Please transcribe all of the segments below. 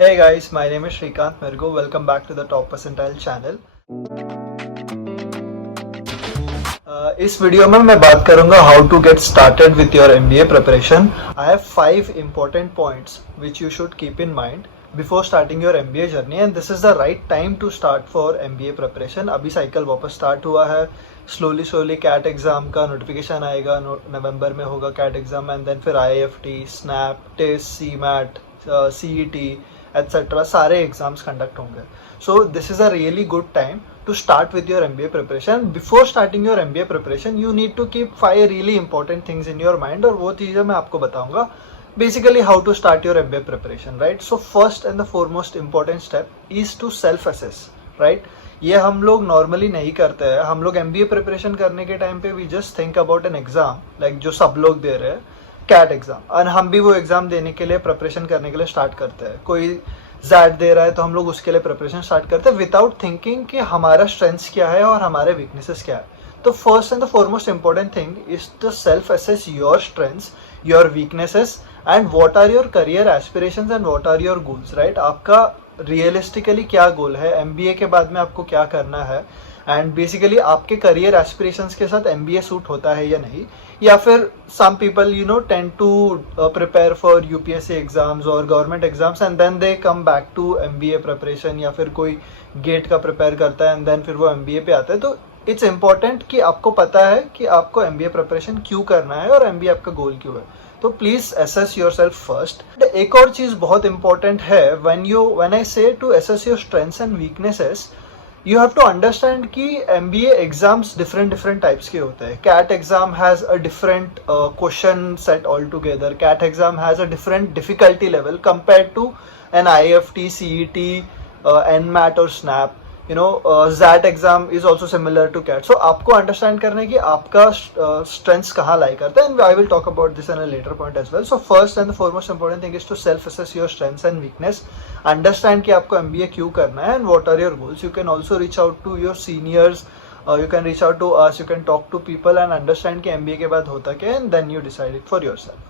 Hey guys, my name is Shrikant Mirgo. Welcome back to the Top Percentile channel. इस video में मैं बात करूंगा how to get started with your MBA preparation. I have 5 important points which you should keep in mind before starting your MBA journey, and this is the right time to start for MBA preparation. अभी cycle वापस start हुआ है. Slowly CAT exam का notification आएगा. नवंबर में होगा CAT exam, and then फिर IIFT, SNAP, test, CMAT, CET etcetera सारे एग्जाम्स कंडक्ट होंगे. So this is a really good time to start with your MBA preparation. Before starting your MBA preparation, you need to keep 5 really important things in your mind, और वो चीज़ें मैं आपको बताऊंगा. Basically, how to start your MBA preparation, right? So first and the foremost important step is to self assess, right? ये हम लोग normally नहीं करते हैं. हम लोग MBA प्रिपरेशन करने के टाइम पे we just think about an exam, like जो सब लोग दे रहे हैं, कैट एग्जाम, और हम भी वो एग्जाम देने के लिए प्रिपरेशन करने के लिए स्टार्ट करते हैं. कोई जैट दे रहा है तो हम लोग उसके लिए प्रिपरेशन स्टार्ट करते हैं विदाउट थिंकिंग कि हमारा स्ट्रेंथ्स क्या है और हमारे वीकनेसेस क्या है. तो first and the foremost important thing is to self assess your strengths, your weaknesses, and what are your career aspirations and what are your goals, right? आपका रियलिस्टिकली क्या गोल है, MBA के बाद में आपको क्या करना है, एंड बेसिकली आपके करियर एस्पिरेशंस के साथ MBA सूट होता है या नहीं. या फिर some people tend to prepare for UPSC exams और government exams and then they come back to MBA preparation, या फिर कोई गेट का प्रिपेयर करता है एंड देन फिर वो MBA पे आता है. तो इट्स इम्पॉर्टेंट कि आपको पता है कि आपको MBA प्रिपरेशन क्यों करना है और MBA आपका गोल क्यों है. तो please assess yourself first. एक और चीज बहुत इंपॉर्टेंट है, when I say to assess your strengths and weaknesses, you have to understand कि MBA एग्जाम्स डिफरेंट टाइप्स के होते हैं. CAT exam has a different question set all together. CAT exam has a different difficulty level compare to an IIFT, CET, NMAT और SNAP. ZAT exam is also similar to CAT. So आपको understand करना है कि आपका strengths कहाँ lie करता है, and I will talk about this in a later point as well. So first and the foremost important thing is to self assess your strengths and weakness, understand कि आपको MBA क्यों करना है, and what are your goals. You can also reach out to your seniors, you can reach out to us, you can talk to people and understand कि MBA के बाद होता क्या, and then you decide it for yourself.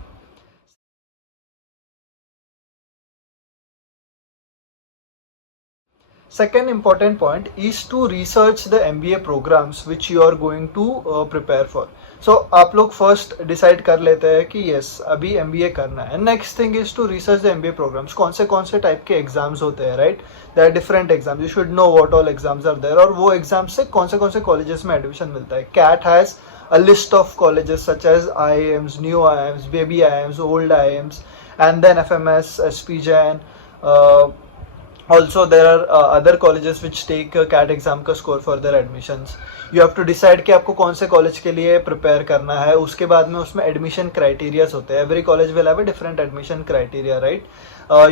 Second important point is to research the MBA programs which you are going to prepare for. So आप लोग first decide कर लेते हैं कि yes अभी MBA करना है. Next thing is to research the MBA programs. कौन से type के exams होते हैं, right? There are different exams. You should know what all exams are there, और वो exams से कौन से colleges में admission मिलता है. CAT has a list of colleges such as IIMs, new IIMs, baby IIMs, old IIMs, and then FMS, SP Jain. Also there are other colleges which take CAT exam का score for their admissions. You have to decide कि आपको कौन से college के लिए prepare करना है. उसके बाद में उसमें admission criteria होते हैं. Every college will have a different admission criteria, right?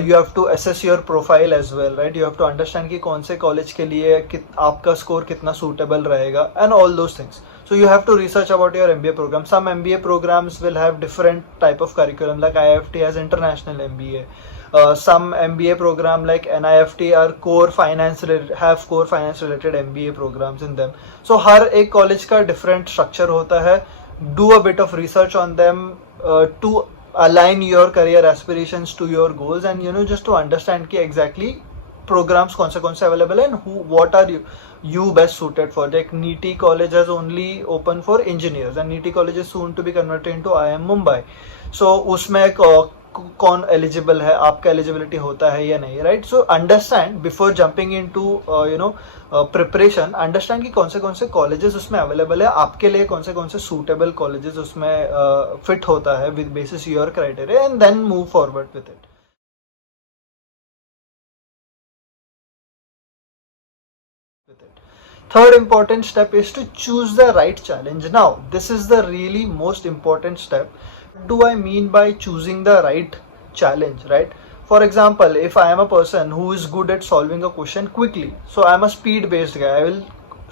You have to assess your profile as well, right? You have to understand कि कौन से college के लिए आपका score कितना suitable रहेगा, and all those things. So you have to research about your MBA program. Some MBA programs will have different type of curriculum, like IIFT has international MBA. Some MBA program like NIFT are core finance related MBA programs in them. So हर एक college का different structure होता है. Do a bit of research on them to align your career aspirations to your goals, and just to understand कि exactly programs कौन से available है, and what are you best suited for. Like NITI college is only open for engineers, and NITI college is soon to be converted into IIM Mumbai. So उसमें कौन eligible है, आपका eligibility होता है या नहीं, right? So understand before jumping into preparation, understand कि कौन से कॉलेजेस उसमें अवेलेबल है आपके लिए, कौन से सूटेबल कॉलेजेस उसमें फिट होता है with basis your criteria, and then move forward with it. Third important step is to choose the right challenge. Now, this is the really most important step. What do I mean by choosing the right challenge, right? For example, if I am a person who is good at solving a question quickly, so I am a speed based guy, I will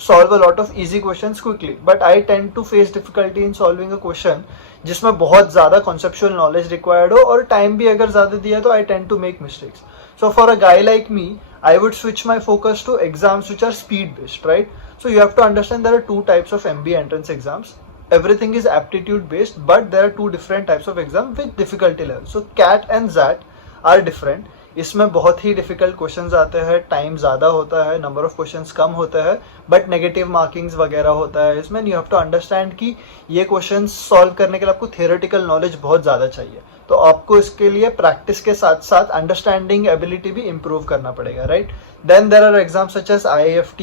solve a lot of easy questions quickly, but I tend to face difficulty in solving a question जिसमें बहुत ज़्यादा conceptual knowledge required हो, और time भी अगर ज़्यादा दिया तो I tend to make mistakes. So for a guy like me, I would switch my focus to exams which are speed based, right? So you have to understand there are two types of MBA entrance exams. Everything is aptitude based, but there are two different types of exams with difficulty levels. So CAT and ZAT are different. इसमें बहुत ही difficult questions आते हैं, time ज़्यादा होता है, number of questions कम होते हैं, but negative markings वगैरह होता है इसमें। यू हैव टू अंडरस्टैंड कि ये क्वेश्चंस सॉल्व करने के लिए आपको थियोरेटिकल नॉलेज बहुत ज़्यादा चाहिए, तो आपको इसके लिए प्रैक्टिस के साथ साथ अंडरस्टैंडिंग एबिलिटी भी इम्प्रूव करना पड़ेगा, right. Then there are exams such as IIFT,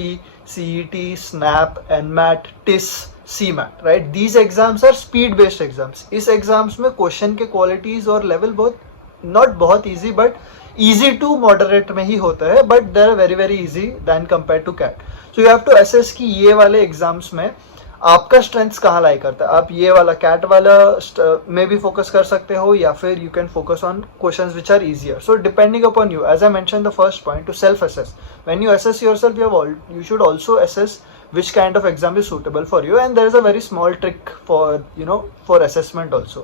CET, SNAP, NMAT, TIS, CMAT, right. These exams are speed based exams. इस एग्जाम्स में क्वेश्चन के क्वालिटीज और लेवल बहुत, नॉट बहुत easy but easy to moderate में ही होता है, but they are very very easy than compare to CAT. So you have to assess कि ये वाले एग्जाम्स में आपका स्ट्रेंथ्स कहाँ लाई करता है। आप ये वाला कैट वाला में भी फोकस कर सकते हो, या फिर you can focus on questions which are easier. So depending upon you, as I mention the first point, to self assess. When you assess yourself, you should also assess which kind of exam is suitable for you, and there is a very small trick for assessment also.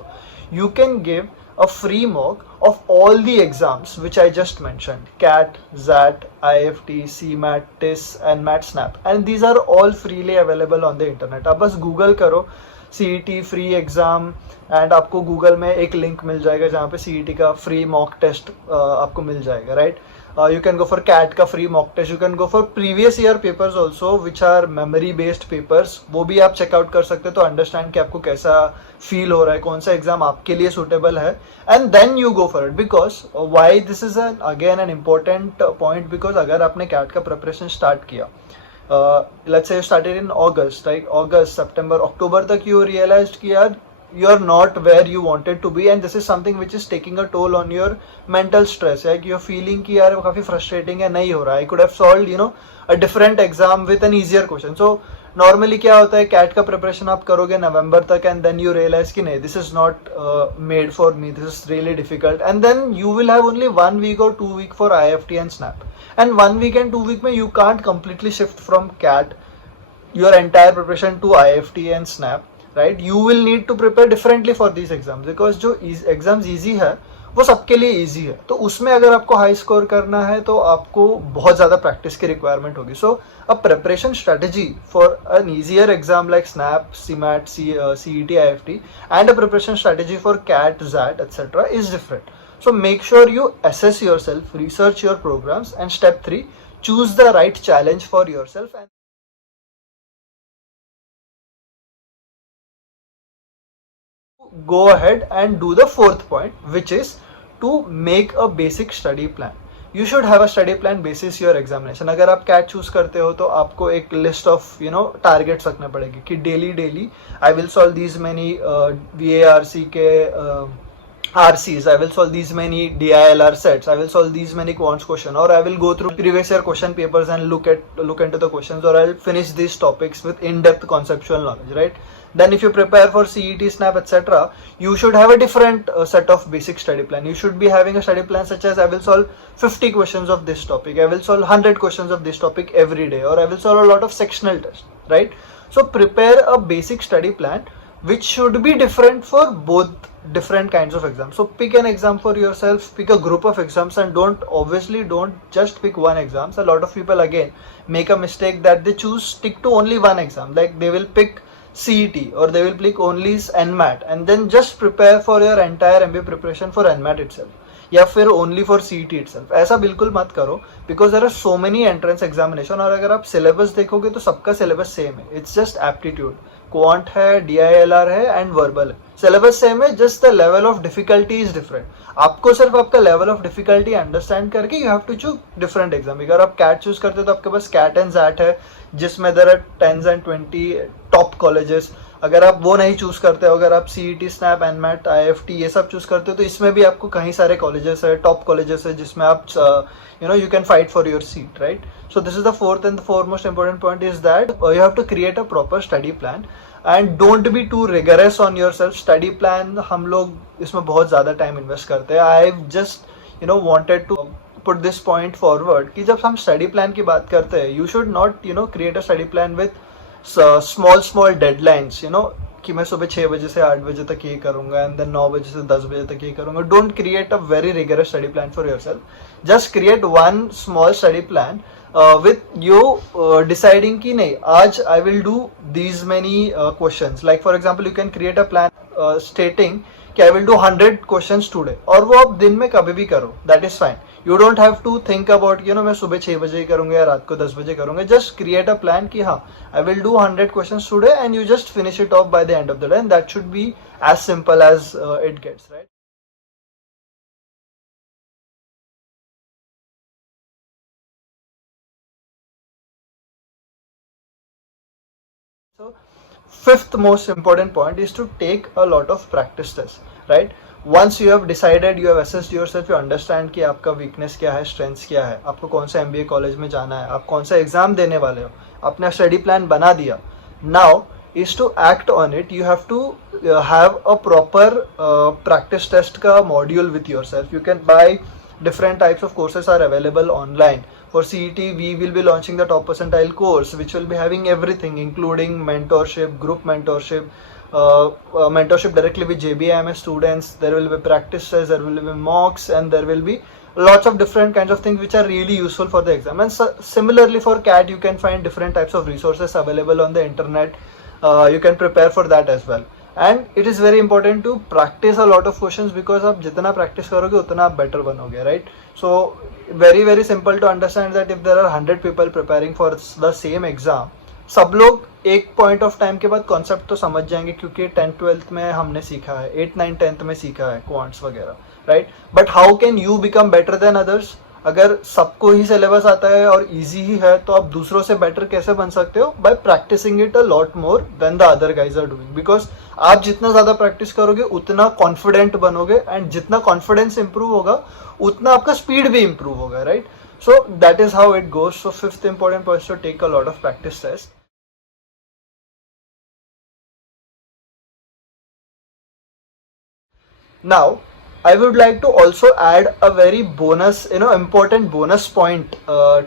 You can give a free mock of all the exams which I just mentioned: CAT, ZAT, IIFT, CMAT, TIS, NMAT, SNAP, and these are all freely available on the internet. आप बस Google करो CET free exam, and आपको Google में एक link मिल जाएगा जहाँ पे CET का फ्री मॉक टेस्ट आपको मिल जाएगा, right. You can go for CAT का free mock test. You can go for previous year papers also, which are memory based papers. वो भी आप चेकआउट कर सकते हो, तो अंडरस्टैंड कि आपको कैसा फील हो रहा है, कौन सा एग्जाम आपके लिए सुटेबल है, and then you go for it. Because why this is again an important point, because अगर आपने CAT का प्रिपरेशन स्टार्ट किया, let's say started in August, right, अगस्त, सितंबर, अक्टूबर तक यू रियलाइज्ड कि यार you are not where you wanted to be, and this is something which is taking a toll on your mental stress. Like you're feeling कि यार काफी frustrating है, नहीं हो रहा है, I could have solved a different exam with an easier question. So normally क्या होता है, CAT का preparation आप करोगे नवंबर तक, and then you realize कि नहीं, this is not made for me, this is really difficult, and then you will have only 1 week or 2 week for IIFT and SNAP, and 1 week and 2 week में you can't completely shift from CAT your entire preparation to IIFT and SNAP, right. You will need to prepare differently for this exams, because जो एग्जाम्स ईजी है वो सबके लिए easy है, तो उसमें अगर आपको हाई स्कोर करना है तो आपको बहुत ज़्यादा प्रैक्टिस की रिक्वायरमेंट होगी। So a preparation strategy for an easier exam like SNAP, CMAT, CET, IIFT, and a preparation strategy for CAT, ZAT, etc. is different. So make sure you assess yourself, research your programs, and step 3, choose the right challenge for yourself. And go ahead and do the fourth point, which is to make a basic study plan. You should have a study plan basis your examination. अगर आप CAT choose करते हो तो आपको एक list of targets रखने पड़ेगी कि daily I will solve these many VARC के RCs, I will solve these many DILR sets, I will solve these many quants question, or I will go through previous year question papers and look into the questions, or I'll finish these topics with in-depth conceptual knowledge, right? Then if you prepare for CET, SNAP, etc., you should have a different set of basic study plan. You should be having a study plan such as I will solve 50 questions of this topic, I will solve 100 questions of this topic every day, or I will solve a lot of sectional tests, right? So prepare a basic study plan which should be different for both different kinds of exams. So pick an exam for yourself, pick a group of exams, and don't just pick one exam. So a lot of people again make a mistake that they stick to only one exam, like they will pick CET or they will pick only NMAT and then just prepare for your entire MBA preparation for NMAT itself, या फिर only for CET itself. ऐसा बिल्कुल मत करो, because there are so many entrance examination, और अगर आप syllabus देखोगे तो सबका सिलेबस सेम है. इट्स जस्ट एप्टीट्यूड, क्वांट है, DILR है एंड वर्बल है. सिलेबस सेम है, just the level of difficulty is different. आपको सिर्फ आपका लेवल ऑफ डिफिकल्टी अंडरस्टैंड करके you have to choose different exam. अगर आप कैट चूज करते हो तो आपके पास कैट एंड जैट है, जिसमें there are 10 and 20 top colleges. अगर आप वो नहीं चूज करते हो, अगर आप CET, SNAP, NMAT, IIFT ये सब चूज करते हो, तो इसमें भी आपको कई सारे कॉलेजेस है, टॉप कॉलेजेस है, जिसमें आप you can fight for your seat, right? So this is the fourth and the foremost important point is that you have to create a proper study plan and don't be too rigorous on yourself. Study plan हम लोग इसमें बहुत ज़्यादा time invest करते हैं. I've just wanted to put this point forward कि जब हम स्टडी प्लान की बात करते हैं, you should not create a study plan with small deadlines, कि मैं सुबह 6 बजे से 8 बजे तक ये करूंगा एंड देन 9 बजे से 10 बजे तक ये करूंगा. Don't create a very rigorous study plan for yourself. Just create one small study plan with you deciding कि नहीं, आज I will do these many questions. Like for example you can create a plan stating कि I will do 100 questions today, और वो आप दिन में कभी भी करो, that is fine. You don't have to think about, मैं सुबह 6 बजे करूंगा या रात को 10 बजे करूंगा. Just create a plan कि हाँ, I will do 100 questions today, and you just finish it off by the end of the day, and that should be as simple as it gets, right? So fifth most important point is to take a lot of practice tests, right? Once you have decided, you have assessed yourself, you understand कि आपका weakness क्या है, strengths क्या है, आपको कौन सा MBA college में जाना है, आप कौन सा एग्जाम देने वाले हो, अपना स्टडी प्लान बना दिया. Now is to act on it. You have to have a proper practice test का module with yourself. You can buy different types of courses are available online. For CET, we will be launching the top percentile course, which will be having everything, including mentorship, group mentorship, mentorship directly with JBIMS students. There will be practice tests, there will be mocks, and there will be lots of different kinds of things which are really useful for the exam. And similarly for CAT, you can find different types of resources available on the internet. You can prepare for that as well. And it is very important to practice a lot of questions, because आप जितना practice करोगे उतना आप better बनोगे, right? So very very simple to understand that if there are 100 people preparing for the same exam, सब लोग एक point of time के बाद कॉन्सेप्ट तो समझ जाएंगे, क्योंकि 10th-12th में हमने सीखा है, 8th-9th-10th में सीखा है क्वांट्स वगैरह, right? But how can you become better than others? अगर सबको ही सिलेबस आता है और इजी ही है, तो आप दूसरों से बेटर कैसे बन सकते हो? By practising it a lot more than the other guys are doing. Because आप जितना ज्यादा प्रैक्टिस करोगे उतना कॉन्फिडेंट बनोगे, एंड जितना कॉन्फिडेंस इंप्रूव होगा उतना आपका स्पीड भी इंप्रूव होगा, right? So that is how it goes. So fifth important point to take a lot of practice test. Now I would like to also add a very bonus, important bonus point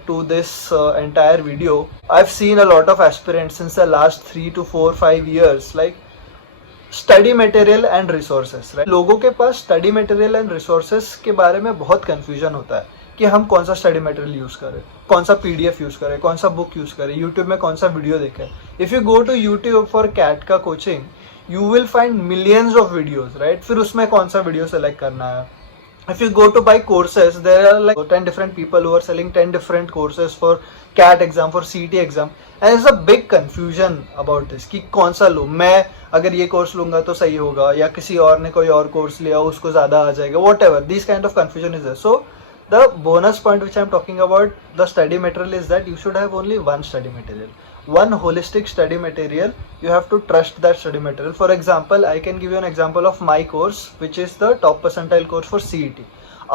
to this entire video. I've seen a lot of aspirants since the last 3 to 4 5 years, like study material and resources, right? लोगों के पास study material and resources के बारे में बहुत confusion होता है कि हम कौन सा स्टडी मटेरियल यूज करें, कौन सा पीडीएफ यूज करें, कौन सा बुक यूज करें, यूट्यूब में कौन सा वीडियो देखें. If you go to YouTube for CAT का coaching, you will find millions of videos, right? फिर उसमें कौन सा वीडियो सेलेक्ट करना है. If you go to buy courses, there are like 10 different people who are selling 10 different courses for CAT exam, for CET exam, and there's a big confusion about this कि कौन सा लूँ मैं, अगर ये course लूंगा तो सही होगा, या किसी और ने कोई और कोर्स लिया उसको ज़्यादा आ जाएगा, whatever. These kind of confusion is there. So the bonus point which I'm talking about, the study material, is that you should have only one study material, one holistic study material. You have to trust that study material. For example, I can give you an example of my course, which is the top percentile course for CET.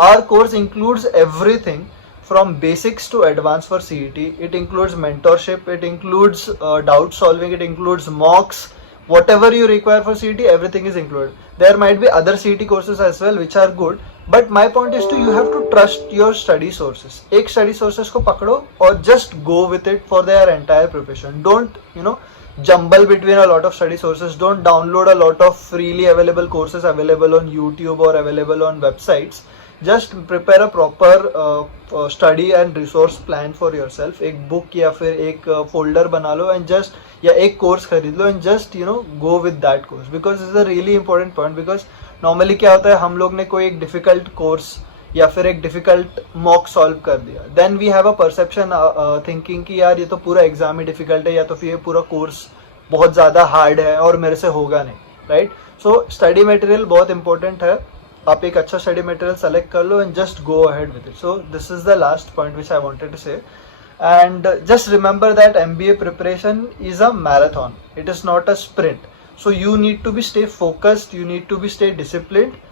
Our course includes everything from basics to advanced for CET. It includes mentorship, it includes doubt solving, it includes mocks. Whatever you require for CET, everything is included. There might be other CET courses as well which are good, but my point is you have to trust your study sources. एक study sources को पकड़ो और just go with it for their entire preparation. Don't jumble between a lot of study sources. Don't download a lot of freely available courses available on YouTube or available on websites. Just prepare a proper study and resource plan for yourself. एक book या फिर एक folder बना लो and just, या एक course खरीद लो and just go with that course, because this is a really important point. Because normally क्या होता है, हम लोग ने कोई एक difficult course या फिर एक डिफिकल्ट मॉक सॉल्व कर दिया, then we have a perception thinking कि यार ये तो पूरा एग्जाम ही डिफिकल्ट है, या तो फिर ये पूरा कोर्स बहुत ज़्यादा हार्ड है और मेरे से होगा नहीं, राइट? सो स्टडी मटेरियल बहुत इंपॉर्टेंट है. आप एक अच्छा स्टडी मटेरियल सेलेक्ट कर लो and just go ahead with it. So this is the last point which I wanted to say. And just remember that MBA preparation is a marathon, it is not a sprint. So you need to be stay focused, you need to be stay disciplined,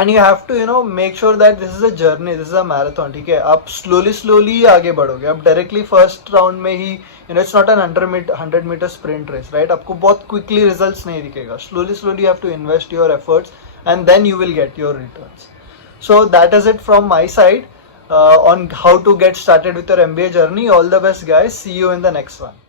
and you have to make sure that this is a journey, this is a marathon. ठीक है, आप slowly आगे बढ़ोगे. आप directly first round में ही it's not an 100 meter sprint race, right? आपको बहुत quickly results नहीं दिखेगा. Slowly you have to invest your efforts, and then you will get your returns. So that is it from my side on how to get started with your MBA journey. All the best guys, see you in the next one.